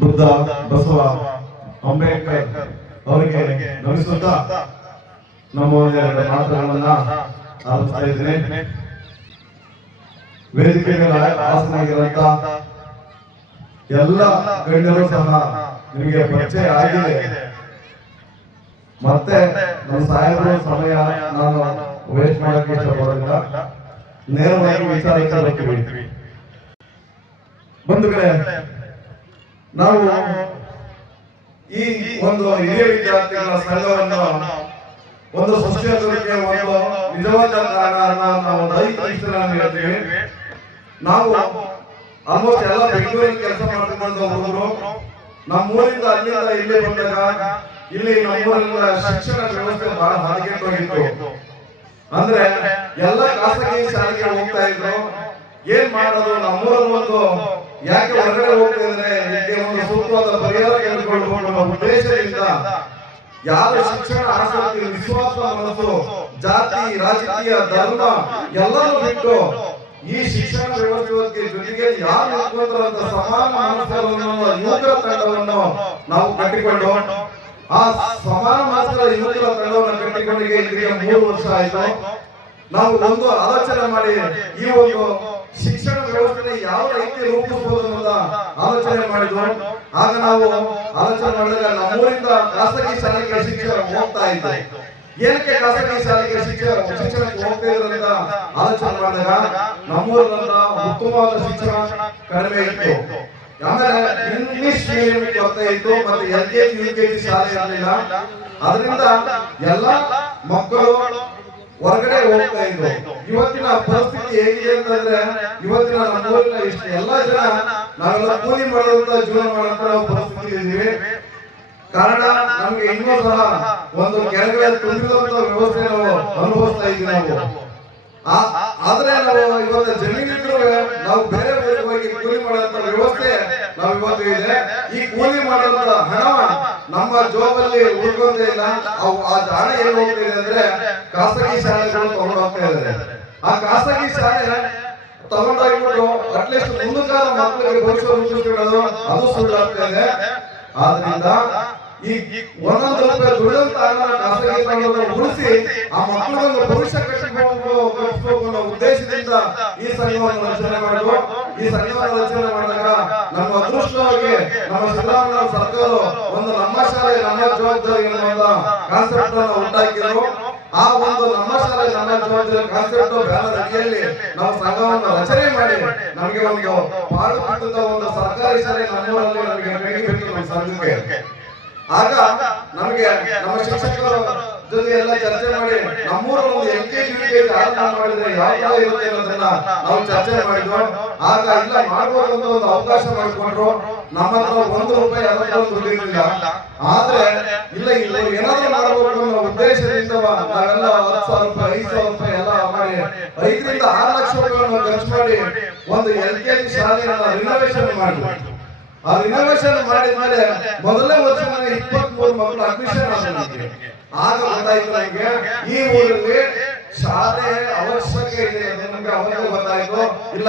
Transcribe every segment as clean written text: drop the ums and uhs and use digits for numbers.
ಬುದ್ಧ, ಬಸವ, ಅಂಬೇಡ್ಕರ್ ಅವರಿಗೆ ನಮಿಸುತ್ತಾ ನಮ್ಮ ಒಂದೆರಡು ಮಾತುಗಳನ್ನ ಆರಂಭಿಸ್ತಾ ಇದ್ದೀನಿ. ವೇದಿಕೆ ಮೇಲೆ ಆಸನಾಗಿರುವಂತ ಎಲ್ಲ ಗಣ್ಯರು ಸಹ ನಿಮಗೆ ಪರಿಚಯ ಆಗಿದೆ. ಮತ್ತೆ ನಮ್ಮ ಸಾಹೇಬರ ಸಮಯ ನಾನು ವೇಸ್ಟ್ ಮಾಡಕ್ಕೆ ಇಷ್ಟಪಡೋದಿಲ್ಲ. ನೇರವಾಗಿ ವಿಚಾರಕ್ಕೆ ಬರ್ತೀವಿ. ಬಂಧುಗಳೇ, ನಾವು ಈ ಒಂದು ಹಿರಿಯ ವಿದ್ಯಾರ್ಥಿಗಳ ಸಂಘವನ್ನು ಒಂದು ಸೃಷ್ಟಿಯಾಗೋದಕ್ಕೆ ಒಂದು ನಿಜವಾದ ಕಾರಣ ನಾವು ಹೇಳ್ತೀವಿ. ನಾವು ಆಲ್ಮೋಸ್ಟ್ ಎಲ್ಲ ಬೆಂಗಳೂರಲ್ಲಿ ಕೆಲಸ ಮಾಡ್ತಿದ್ದಂತ ಹುಡುಗರು ನಮ್ಮೂರಿಂದ ಅಲ್ಲಿಂದ ಇಲ್ಲಿ ಬಂದಾಗ ಇಲ್ಲಿ ನಮ್ಮೂರಿನ ಶಿಕ್ಷಣ ವ್ಯವಸ್ಥೆ ಬಹಳ ಹದಗೆಟ್ಟೋಗಿತ್ತು. ಅಂದ್ರೆ ಎಲ್ಲ ಖಾಸಗಿ ಶಾಲೆಗೆ ಹೋಗ್ತಾ ಇದ್ರು. ಏನ್ ಮಾಡೋದು, ನಮ್ಮೂರಲ್ಲಿ ಒಂದು ಯಾಕೆ ಹೊರಗಡೆ ಹೋಗ್ತಾ ಇದ್ರೆ ಇದಕ್ಕೆ ಒಂದು ಸೂಕ್ತವಾದ ಪರಿಹಾರ ಕಂಡುಕೊಳ್ಳಬಹುದು ಅನ್ನೋ ಉದ್ದೇಶದಿಂದ ಯಾರು ಶಿಕ್ಷಣ ಆಸಕ್ತಿ, ವಿಶ್ವಾಸ ಮನಸ್ಸು, ಜಾತಿ, ರಾಜಕೀಯ, ಧರ್ಮ ಎಲ್ಲರೂ ಬಿಟ್ಟು ಈ ಶಿಕ್ಷಣ ವ್ಯವಸ್ಥೆ ಜೊತೆಗೆ ಯಾರು ನಿಂತ್ಕೊಂಡ್ರಂತ ಸಮಾನ ಮನಸ್ಕರನ್ನು ಯುವಕರ ತಂಡವನ್ನು ನಾವು ಕಟ್ಟಿಕೊಂಡು ಆ ಸಮಾನ ಮನಸ್ಕರ ಯುವಕರ ತಂಡವನ್ನು ಕಟ್ಟಿಕೊಂಡು ಇದಕ್ಕೆ 3 ವರ್ಷ ಆಯಿತು. ನಾವು ಒಂದು ಆಲೋಚನೆ ಮಾಡಿ ಈ ಒಂದು ಶಿಕ್ಷಣ ವ್ಯವಸ್ಥೆ ಯಾವ ರೀತಿ ರೂಪಿಸಬಹುದು ಅನ್ನೋದ ಆಲೋಚನೆ ಮಾಡಿದ್ವು. ಆಗ ನಾವು ಆಲೋಚನೆ ಮಾಡಿದಾಗ ನಮ್ಮೂರಿಂದ ಖಾಸಗಿ ಶಾಲೆಗೆ ಶಿಕ್ಷಣ ಹೋಗ್ತಾ ಇದ್ದೆ. ಏನಕ್ಕೆ ಖಾಸಗಿ ಶಾಲೆಗೆ ಶಿಕ್ಷಣಕ್ಕೆ ಹೋಗ್ತಾ ಇದ್ರಂತ ಆಲೋಚನೆ ಮಾಡಿದಾಗ ನಮ್ಮೂರಿಂದ ಉತ್ತಮವಾದ ಶಿಕ್ಷಣ ಕಡಿಮೆ ಇತ್ತು. ಆಮೇಲೆ ಇಂಗ್ಲಿಷ್ ಮೀಡಿಯಂ ಬರ್ತಾ ಇತ್ತು. ಮತ್ತೆ LKG UKG ಶಾಲೆ ಇರಲಿಲ್ಲ. ಅದರಿಂದ ಎಲ್ಲ ಮಕ್ಕಳು ಹೊರಗಡೆ ಹೋಗ್ತಾ ಇದ್ರು. ಇವತ್ತಿನ ಪರಿಸ್ಥಿತಿ ಹೇಗಿದೆ ಅಂತಂದ್ರೆ ಇವತ್ತಿನ ನಮ್ಮೂರಿನ ಇಷ್ಟು ಎಲ್ಲಾ ಜನ ನಾವೆಲ್ಲ ಕೂಲಿ ಮಾಡುವಂತ ಜೀವನ ಮಾಡುವಂತ ನಾವು ಪರಿಸ್ಥಿತಿ ಇದ್ದೀವಿ. ಕಾರಣ ನಮ್ಗೆ ಇನ್ನೂ ಸಹ ಒಂದು ಕೆಳಗಡೆ ತುಂಬಿರುವಂತ ವ್ಯವಸ್ಥೆ ನಾವು ಅನುಭವಿಸ್ತಾ ಇದ್ದೀವಿ ನಾವು. ಆದ್ರೆ ನಾವು ಇವತ್ತು ಜಮೀನಿದ್ರು ನಾವು ಬೇರೆ ಬೇರೆ ಹೋಗಿ ಕೂಲಿ ಮಾಡುವಂತ ವ್ಯವಸ್ಥೆ ನಾವು ಇವತ್ತು ಇದೆ. ಈ ಕೂಲಿ ಮಾಡುವಂತ ಹಣ ನಮ್ಮ ಜೋಬಲ್ಲಿ ಉಳ್ಕೊಂತ ಇಲ್ಲ. ಆ ಹಣ ಎಲ್ಲಿ ಹೋಗ್ತಾ ಇದೆ ಅಂದ್ರೆ ಖಾಸಗಿ ಶಾಲೆಗಳು ತಗೊಂಡು ಹೋಗ್ತಾ ಇದ್ದಾರೆ. ಆ ಖಾಸಗಿ ಶಾಲೆ ತಗೊಂಡೋಗ್ಬಿಟ್ಟು ಅಟ್ಲೀಸ್ಟ್ ಮುಂದಕ್ಕಾದ ಮಕ್ಕಳಿಗೆ ಭವಿಷ್ಯ ರೂಪಿಸ್ಕೊಳ್ಳೋದು ಅದು ಸುಳ್ಳಾಗ್ತಾ ಇದೆ. ಆದ್ರಿಂದ ಈ 1 ರೂಪಾಯಿ ದುಡಿದಂತ ಖಾಸಗಿ ತಂಡವನ್ನು ಉಳಿಸಿ ಆ ಮಕ್ಕಳಿಗೊಂದು ಭವಿಷ್ಯ ಕಟ್ಟಿಕೊಂಡು ಅನ್ನೋ ಉದ್ದೇಶದಿಂದ ಈ ಸಂಘವನ್ನು ರಚನೆ ಮಾಡಿದ್ರು. ಈ ಸಂಘವನ್ನು ರಚನೆ ಮಾಡಿದಾಗ ನಮ್ಮ ಅದೃಷ್ಟವಾಗಿ ನಮ್ಮ ಸಿದ್ದರಾಮಯ್ಯ ಸರ್ಕಾರ ಒಂದು ನಮ್ಮ ಶಾಲೆ ನಮ್ಮ ಜವಾಬ್ದಾರಿ ಎನ್ನುವ ಕಾನ್ಸೆಪ್ಟ್ ಅನ್ನು ಹುಟ್ಟಾಕಿದ್ರು. ಆ ಒಂದು ನಮ್ಮ ಶಾಲೆ ನಮ್ಮ ಜವಾಬ್ದಾರಿ ಕಾನ್ಸೆಪ್ಟ್ ಬ್ಯಾನರ್ ಅಡಿಯಲ್ಲಿ ನಾವು ಸಂಘವನ್ನು ರಚನೆ ಮಾಡಿ ನಮಗೆ ಒಂದು ಪಾಲುಪುತ್ತದ ಒಂದು ಸರ್ಕಾರಿ ಶಾಲೆ ನಮ್ಮೂರಲ್ಲಿ ನಮಗೆ ಬೇಕಿತ್ತು ನಮ್ಮ ಸಂಘಕ್ಕೆ. ಆಗ ನಮಗೆ ನಮ್ಮ ಶಿಕ್ಷಕರ ಜೊತೆ ಎಲ್ಲ ಚರ್ಚೆ ಮಾಡಿ ನಮ್ಮೂರಲ್ಲಿ ಒಂದು LKG UKG ಆರಂಭ ಮಾಡಿದ್ರೆ ಯಾವ ತರ ಇರುತ್ತೆ ಅನ್ನೋದನ್ನ ನಾವು ಚರ್ಚೆ ಮಾಡಿದ್ವು. ಆಗ ಇಲ್ಲ ಮಾಡಬಹುದು ಅಂತ ಒಂದು ಅವಕಾಶ ಮಾಡಿಕೊಂಡ್ರು. ನಮ್ಮ ಹತ್ರ 1 ರೂಪಾಯಿ ದುಡ್ಡಿರಲಿಲ್ಲ. ಆದ್ರೆ ಇಲ್ಲ ಏನಾದ್ರೂ ಮಾಡಬೇಕು ಅನ್ನೋ ಉದ್ದೇಶದಿಂದ ನಾವೆಲ್ಲ 10,000 ರೂಪಾಯಿ 5,000 ರೂಪಾಯಿ ಎಲ್ಲ ಮಾಡಿ 5 ರಿಂದ 6 ಲಕ್ಷ ರೂಪಾಯಿಗಳನ್ನು ಖರ್ಚು ಮಾಡಿ ಒಂದು LKG ಶಾಲೆಯನ್ನ ರಿನೋವೇಷನ್ ಮಾಡಿದ್ವಿ. ಆ ರಿನೋವೇಷನ್ ಮಾಡಿದ್ಮೇಲೆ ಮೊದಲನೇ ವರ್ಷ 23 ಮಕ್ಕಳು ಅಡ್ಮಿಷನ್ ಆಗಿದೆ. ಆಗ ಗೊತ್ತಾಯ್ತು ನಮಗೆ ಈ ಊರಲ್ಲಿ ಶಾಲೆ ಅವಶ್ಯಕ ಇದೆ. ನಮಗೆ ಅವಾಗ ಗೊತ್ತಾಯ್ತು ಇಲ್ಲ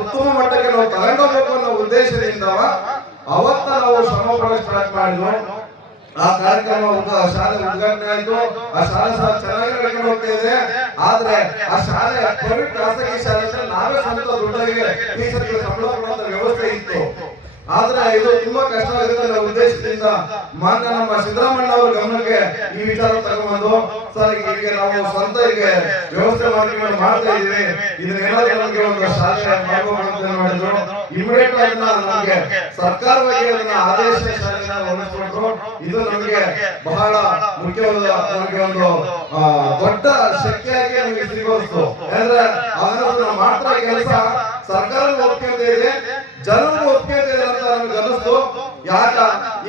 ಉತ್ತಮ ಮಟ್ಟಕ್ಕೆ ನಾವು ತಗೊಂಡೋಗ್ಬೇಕು ಅನ್ನೋ ಉದ್ದೇಶದಿಂದ ಅವತ್ತ ನಾವು ಶ್ರಮ ಪಡೋಕೆ ಸ್ಟಾರ್ಟ್ ಮಾಡಿದ್ವಿ. ಆ ಕಾರ್ಯಕ್ರಮ ಶಾಲೆ ಉದ್ಘಾಟನೆ ಆಯ್ತು. ಆ ಶಾಲೆ ಸಹ ಚೆನ್ನಾಗಿ ನಡ್ಕೊಂಡು ಹೋಗ್ತಾ ಇದೆ. ಆದ್ರೆ ಆ ಶಾಲೆ ಪ್ರೈವೇಟ್ ಖಾಸಗಿ ಶಾಲೆ ನಾವೇ ಸ್ವಂತ ದುಡ್ಡಿಗೆ ಟೀಚರ್ಗೆ ಸಂಬಳ ಕೊಡುವಂತ ವ್ಯವಸ್ಥೆ ಇತ್ತು. ಆದ್ರೆ ಇದು ತುಂಬಾ ಕಷ್ಟ ಆಗುತ್ತೆ ಅನ್ನೋ ಉದ್ದೇಶದಿಂದ ಮಾನ್ಯ ನಮ್ಮ ಸಿದ್ದರಾಮಯ್ಯ ಅವರ ಗಮನಕ್ಕೆ ಈ ವಿಚಾರ ತಗೊಂಡು ಸರ್ ಈಗ ನಾವು ಸ್ವಂತ ಈಗ ವ್ಯವಸ್ಥೆ ಮಾಡ್ತಾ ಇದೀವಿ, ಇದನ್ನೇನಾದ್ರೂ ನಮಗೆ ಒಂದು ಶಾಲೆ ಮಾಡಬೇಕು ಅಂತ ಮಾಡಿದ್ರು. ಇಮಿಡಿಯೇಟ್ ಅದನ್ನ ನಮಗೆ ಸರ್ಕಾರವಾಗಿ ಅದನ್ನ ಆದೇಶ ಶಾಲೆನ ಹೊರಡಿಸ್ಬಿಟ್ರು. ಇದು ನಮಗೆ ಬಹಳ ಮುಖ್ಯವಾದ ನಮಗೆ ಒಂದು ದೊಡ್ಡ ಶಕ್ತಿಯಾಗಿ ನಮಗೆ ಸಿಗೋಸ್ತು. ಯಾಕಂದ್ರೆ ಅದನ್ನ ಮಾಡ್ತಾ ಕೆಲಸ ಸರ್ಕಾರ ಒಪ್ಪಿಗೆ ಇದೆ, ಜನರು ಒಪ್ಪಿಗೆ ಇದೆ ಅಂತ ನಮ್ಗೆ ಅನಿಸ್ತು. ಯಾಕ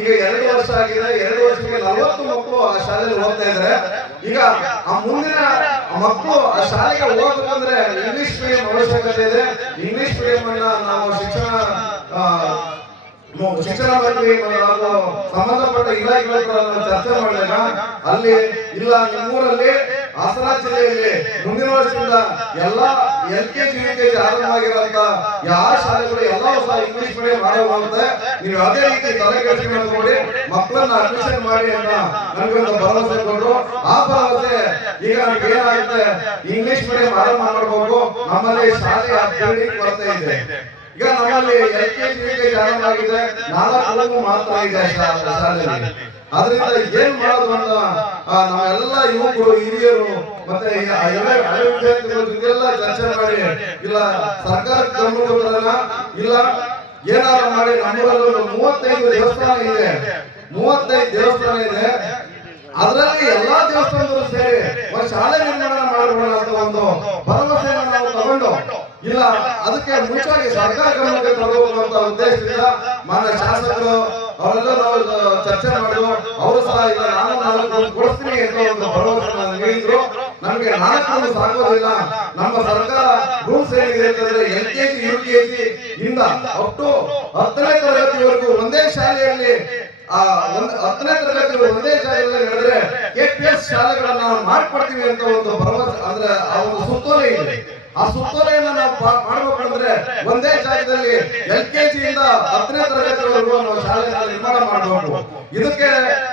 ಈಗ 2 ವರ್ಷ ಆಗಿದೆ. 2 ವರ್ಷಕ್ಕೆ 40 ಮಕ್ಕಳು ಆ ಶಾಲೆಯಲ್ಲಿ ಓದ್ತಾ ಇದ್ದಾರೆ. ಈಗ ಆ ಮುಂದಿನ ಮಕ್ಕಳು ಆ ಶಾಲೆಗೆ ಹೋಗ್ಬೇಕಂದ್ರೆ ಇಂಗ್ಲಿಷ್ ಮೀಡಿಯಂ ಅವಶ್ಯಕತೆ ಇದೆ. ಇಂಗ್ಲಿಷ್ ಮೀಡಿಯಂ ಅನ್ನ ನಾವು ಶಿಕ್ಷಣ ಮಂತ್ರಿ ಸಂಬಂಧಪಟ್ಟ ಇಲಾಖೆಗಳ ಚರ್ಚೆ ಮಾಡಿದಾಗ ಅಲ್ಲಿ ಇಲ್ಲ ನಿಮ್ಮೂರಲ್ಲಿ ಹಾಸನ ಜಿಲ್ಲೆಯಲ್ಲಿ ಮುಂದಿನ ವರ್ಷದಿಂದ ಎಲ್ಲಾ LKG UKG ಆರಂಭವಾಗಿರುವಂತ ಯಾವ ಶಾಲೆಗಳು ಎಲ್ಲವೂ ಸಹ ಇಂಗ್ಲಿಷ್ ಮೀಡಿಯಂ ಆರಂಭವಾಗುತ್ತೆ. ನೀವು ಅದೇ ರೀತಿ ತಲೆ ಕೆಡಿಸಿಕೊಂಡು ನೋಡಿ ಮಕ್ಕಳನ್ನ ಅಡ್ಮಿಷನ್ ಮಾಡಿ ಅಂತ ನಮಗೊಂದು ಭರವಸೆ ಕೊಟ್ಟರು. ಆ ಭರವಸೆ ಈಗ ನಮ್ಗೆ ಏನಾಗುತ್ತೆ, ಇಂಗ್ಲಿಷ್ ಮೀಡಿಯಂ ಆರಂಭ ಮಾಡಬೇಕು. ನಮ್ಮಲ್ಲಿ ಶಾಲೆ ಬಿಲ್ಡಿಂಗ್ ಕೊರತೆ ಇದೆ. ಈಗ ನಮ್ಮಲ್ಲಿ LKG UKG ಆರಂಭ ಆಗಿದೆ, 4 ರೂಮ್ ಮಾತ್ರ ಇದೆ ಶಾಲೆಯಲ್ಲಿ. ಅದರಿಂದ ಏನ್ ಮಾಡೋದು ಅಂತ ನಾವೆಲ್ಲ ಯುವಕರು ಹಿರಿಯರು ಮತ್ತೆ ವಿದ್ಯಾರ್ಥಿಗಳ ಜೊತೆಲ್ಲ ಚರ್ಚೆ ಮಾಡಿ ಇಲ್ಲ ಸರ್ಕಾರಕ್ಕೆ ಗಮನಕ್ಕೆ ಬರಲ್ಲ, ಇಲ್ಲ ಏನಾದ್ರು ಮಾಡಿ ನಮ್ಮೂರಲ್ಲಿ 35 ದೇವಸ್ಥಾನ ಇದೆ. 35 ದೇವಸ್ಥಾನ ಇದೆ. ಅದರಲ್ಲಿ ಎಲ್ಲಾ ದೇವಸ್ಥಾನದವರು ಸೇರಿ ಒಂದು ಶಾಲೆ ನಿರ್ಮಾಣ ಮಾಡೋಣ ಅಂತ ಒಂದು ಭರವಸೆಯನ್ನು ನಾವು ತಗೊಂಡು ಇಲ್ಲ ಅದಕ್ಕೆ ಮುಂಚಾಗಿ ಸರ್ಕಾರ ಗಮನಕ್ಕೆ ತರಬೇಕು ಅಂತ ಉದ್ದೇಶದಿಂದ ಮಾನ್ಯ ಶಾಸಕರು ಅವರೆಲ್ಲ ನಾವು ಚರ್ಚೆ ಮಾಡಿದ್ರು. ಅವರು ಸಹ ಇಲ್ಲ ನಾನು 4 ಕೊಡಿಸ್ತೀನಿ ಅಂತ ಒಂದು ಭರವಸೆ ನೀಡಿದ್ರು. ನಮಗೆ 4 ಸಾಕೋದಿಲ್ಲ. ನಮ್ಮ ಸರ್ಕಾರ ರೂಲ್ಸ್ ಏನಿದೆ ಅಂತಂದ್ರೆ LKG UKG ಇಂದ ಅಪ್ ಟು 10ನೇ ತರಗತಿವರೆಗೂ ಒಂದೇ ಶಾಲೆಯಲ್ಲಿ 10ನೇ ತರಗತಿ ಒಂದೇ ಶಾಲೆಯಲ್ಲಿ ನಡೆದ್ರೆ KPS ಶಾಲೆಗಳನ್ನ ನಾವು ಮಾಡ್ಕೊಡ್ತೀವಿ ಅಂತ ಒಂದು ಭರವಸೆ ಅಂದ್ರೆ ಆ ಒಂದು ಸುತ್ತೋಲೆ ಇದೆ. ಆ ಸುತ್ತೋಲೆಯನ್ನು ನಾವು ಮಾಡ್ಬೇಕು ಅಂದ್ರೆ ಒಂದೇ ಜಾಗದಲ್ಲಿ LKG ಇಂದ 10ನೇ ತರಗತಿವರೆಗೂ ನಾವು ಶಾಲೆಗಳ ನಿರ್ಮಾಣ ಮಾಡಬೇಕು. ಇದಕ್ಕೆ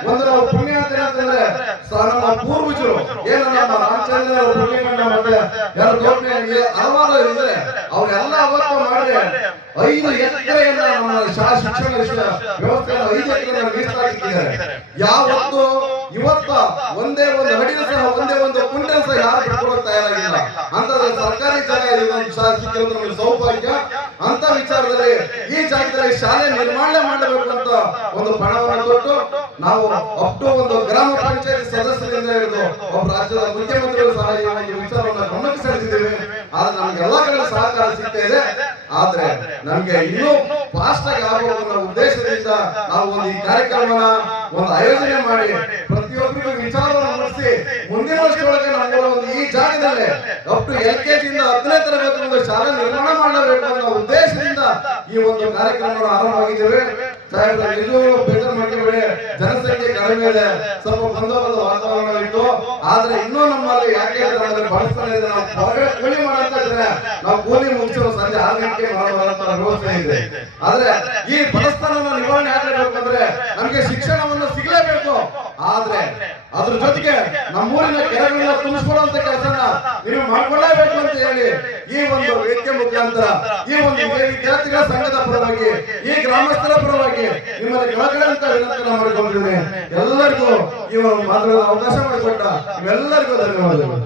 ಒಂದು ನಾವು ಪುಣ್ಯ ಅಂತ ಅಂತಂದ್ರೆ ನಮ್ಮ ಪೂರ್ವಜರು ಏನು ನಮ್ಮ ರಾಮಚಂದ್ರ ಪುಣ್ಯಮಂಡ ಮತ್ತೆ ಯಾರು ಗೌರ್ಮೆಂಟ್ ಹಲವಾರು ಇದ್ರೆ ಅವರೆಲ್ಲ ಅವತ್ತು ಮಾಡಿ 5 ಎಕರೆಯನ್ನ ನಮ್ಮ ಶಿಕ್ಷಣ ವ್ಯವಸ್ಥೆಯನ್ನು 5 ಎಕರೆ ಮೀಸಲಾಗಿದ್ದಾರೆ. ಯಾವತ್ತು ಇವತ್ತು ಒಂದೇ ಒಂದು ಅಡಿನ ಸಹ ಒಂದೇ ಒಂದು ಕುಂಟಲ್ ಸಹ ಯಾರು ಬಿಟ್ಕೊಳಕ್ ತಯಾರಾಗಿಲ್ಲ. ಅಂತಂದ್ರೆ ಸರ್ಕಾರಿ ಜಾಗ ಸಿಕ್ಕಿರೋದು ನಮಗೆ ಸೌಭಾಗ್ಯ. ಅಂತ ವಿಚಾರದಲ್ಲಿ ಈ ಜಾಗದಲ್ಲಿ ಶಾಲೆ ನಿರ್ಮಾಣ ಮಾಡಬೇಕು ಅಂತ ಒಂದು ಪಣವನ್ನು ಕೊಟ್ಟು ನಾವು ಅಪ್ ಟು ಒಂದು ಗ್ರಾಮ ಪಂಚಾಯತ್ ಸದಸ್ಯರಿಂದ ಹಿಡಿದು ಒಬ್ಬ ರಾಜ್ಯದ ಮುಖ್ಯಮಂತ್ರಿಗಳು ಸಹ ಈ ಒಂದು ವಿಚಾರವನ್ನು ಗಮನಕ್ಕೆ ಸೆಳೆದಿದ್ದೇವೆ. ಆದ್ರೆ ನಮ್ಗೆ ಎಲ್ಲಾ ಕಡೆ ಸಹಕಾರ ಸಿಗ್ತಾ ಇದೆ. ಆದ್ರೆ ನಮ್ಗೆ ಇನ್ನೂ ಫಾಸ್ಟ್ ಆಗಿ ಆಗುವ ಉದ್ದೇಶದಿಂದ ನಾವು ಒಂದು ಈ ಕಾರ್ಯಕ್ರಮನ ಒಂದು ಆಯೋಜನೆ ಮಾಡಿ ಪ್ರತಿಯೊಬ್ಬರಿಗೂ ವಿಚಾರವನ್ನು ಮೂಡಿಸಿ ಮುಂದಿನ ವರ್ಷದೊಳಗೆ ನಮ್ಮ ಒಂದು ಈ ಜಾಗದಲ್ಲಿ ಅಪ್ ಟು LKG ಇಂದ 10ನೇ ತರಗತಿ ಒಂದು ಶಾಲೆ ನಿರ್ಮಾಣ ಮಾಡಬೇಕು ಅನ್ನೋ ಉದ್ದೇಶದಿಂದ ಈ ಒಂದು ಕಾರ್ಯಕ್ರಮವನ್ನು ಆರಂಭವಾಗಿದ್ದೇವೆ. ನಿಜವೂ ಬೇಜಾರು ಮಾಡ್ಕೊಂಡ್ಬೇಡಿ, ಜನಸಂಖ್ಯೆ ಕಡಿಮೆ ಇದೆ, ಸ್ವಲ್ಪ ಗೊಂದಲದ ವಾತಾವರಣ ಇತ್ತು. ಆದ್ರೆ ಇನ್ನೂ ನಮ್ಮಲ್ಲಿ ಯಾಕೆ ಬಳಸ್ತಾನೆ ಇದೆ, ನಾವು ಹೊರಗಡೆ ಕೂಲಿ ಮಾಡಂತ ಇದ್ರೆ ನಾವು ಕೂಲಿ ಮುಗಿಸೋ ಸಂಜೆ 6 ಗಂಟೆಗೆ ಮಾಡುವಂತ ವ್ಯವಸ್ಥೆ ಇದೆ. ಆದ್ರೆ ಈ ಬಡಸ್ತನ ನಿವಾರಣೆ ಆಗಬೇಕಂದ್ರೆ ನಮ್ಗೆ ಶಿಕ್ಷಣವನ್ನು ಸಿಗಲೇಬೇಕು. ಆದ್ರೆ ಅದ್ರ ಜೊತೆಗೆ ನಮ್ಮೂರಿನ ಕೆರೆಗಳನ್ನ ತುಂಬಿಸ್ಕೊಳ್ಳುವಂತ ಕೆಲಸನ ನೀವು ಮಾಡ್ಕೊಳ್ಳೇಬೇಕು ಅಂತ ಹೇಳಿ ಈ ಒಂದು ವೇದಿಕೆ ಮುಖಾಂತರ ಈ ಒಂದು ವಿದ್ಯಾರ್ಥಿಗಳ ಸಂಘದ ಪರವಾಗಿ ಈ ಗ್ರಾಮಸ್ಥರ ಪರವಾಗಿ ನಿಮ್ಮಲ್ಲಿ ಕೆಳಗಡೆ ಅಂತ ವಿನಂತಿ ಮಾಡಿಕೊಂಡಿದ್ದೇನೆ. ಎಲ್ಲರಿಗೂ ಈ ಒಂದು ಮಾತನಾಡಲು ಅವಕಾಶ ಮಾಡಿಕೊಟ್ಟ ನಿಮ್ಮೆಲ್ಲರಿಗೂ ಧನ್ಯವಾದಗಳು.